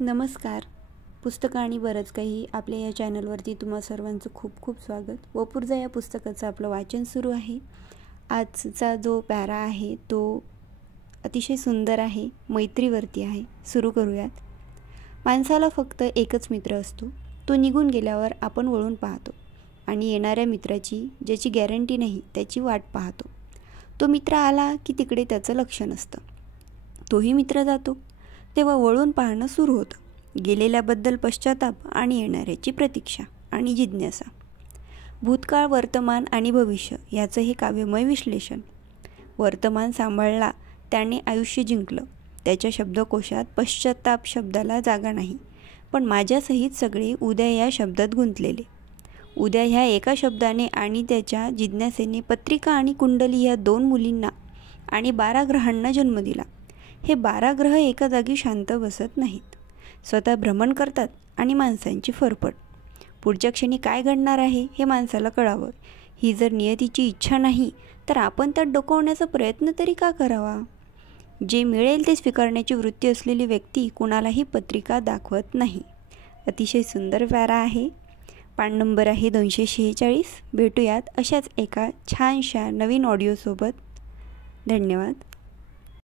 नमस्कार. पुस्तकं आणि बरंच काही आपल्या या चॅनलवरती तुम्हा सर्वांचं खूप खूप स्वागत. वपुर्झा या पुस्तकाचं आपलं वाचन सुरू आहे. आजचा जो पॅरा आहे तो अतिशय सुंदर आहे, मैत्रीवरती आहे. सुरू करूयात. माणसाला फक्त एकच मित्र असतो. तो निघून गेल्यावर आपण वळून पाहतो आणि येणाऱ्या मित्राची ज्याची गॅरंटी नाही त्याची वाट पाहतो. तो मित्र आला की तिकडे त्याचं लक्ष नसतं. तोही मित्र जातो तेव्हा वळून पाहणं सुरू होतं. गेलेल्याबद्दल पश्चाताप आणि येणाऱ्याची प्रतीक्षा आणि जिज्ञासा. भूतकाळ, वर्तमान आणि भविष्य याचं हे काव्यमय विश्लेषण. वर्तमान सांभाळला त्याने आयुष्य जिंकलं. त्याच्या शब्दकोशात पश्चाताप शब्दाला जागा नाही, पण माझ्यासहित सगळे उद्या या शब्दात गुंतलेले. उद्या ह्या एका शब्दाने आणि त्याच्या जिज्ञासेने पत्रिका आणि कुंडली या 2 मुलींना आणि 12 ग्रहांना जन्म दिला. हे 12 ग्रह एका जागी शांत बसत नाहीत. स्वतः भ्रमण करतात आणि माणसांची फरफट. पुढच्या क्षणी काय घडणार आहे हे माणसाला कळावं. ही जर नियतीची इच्छा नाही तर आपण त्यात डोकावण्याचा प्रयत्न तरी का करावा? जे मिळेल ते स्वीकारण्याची वृत्ती असलेली व्यक्ती कुणालाही पत्रिका दाखवत नाही. अतिशय सुंदर पॅरा आहे. पान नंबर आहे 246. भेटूयात अशाच एका छानशा नवीन ऑडिओसोबत. धन्यवाद.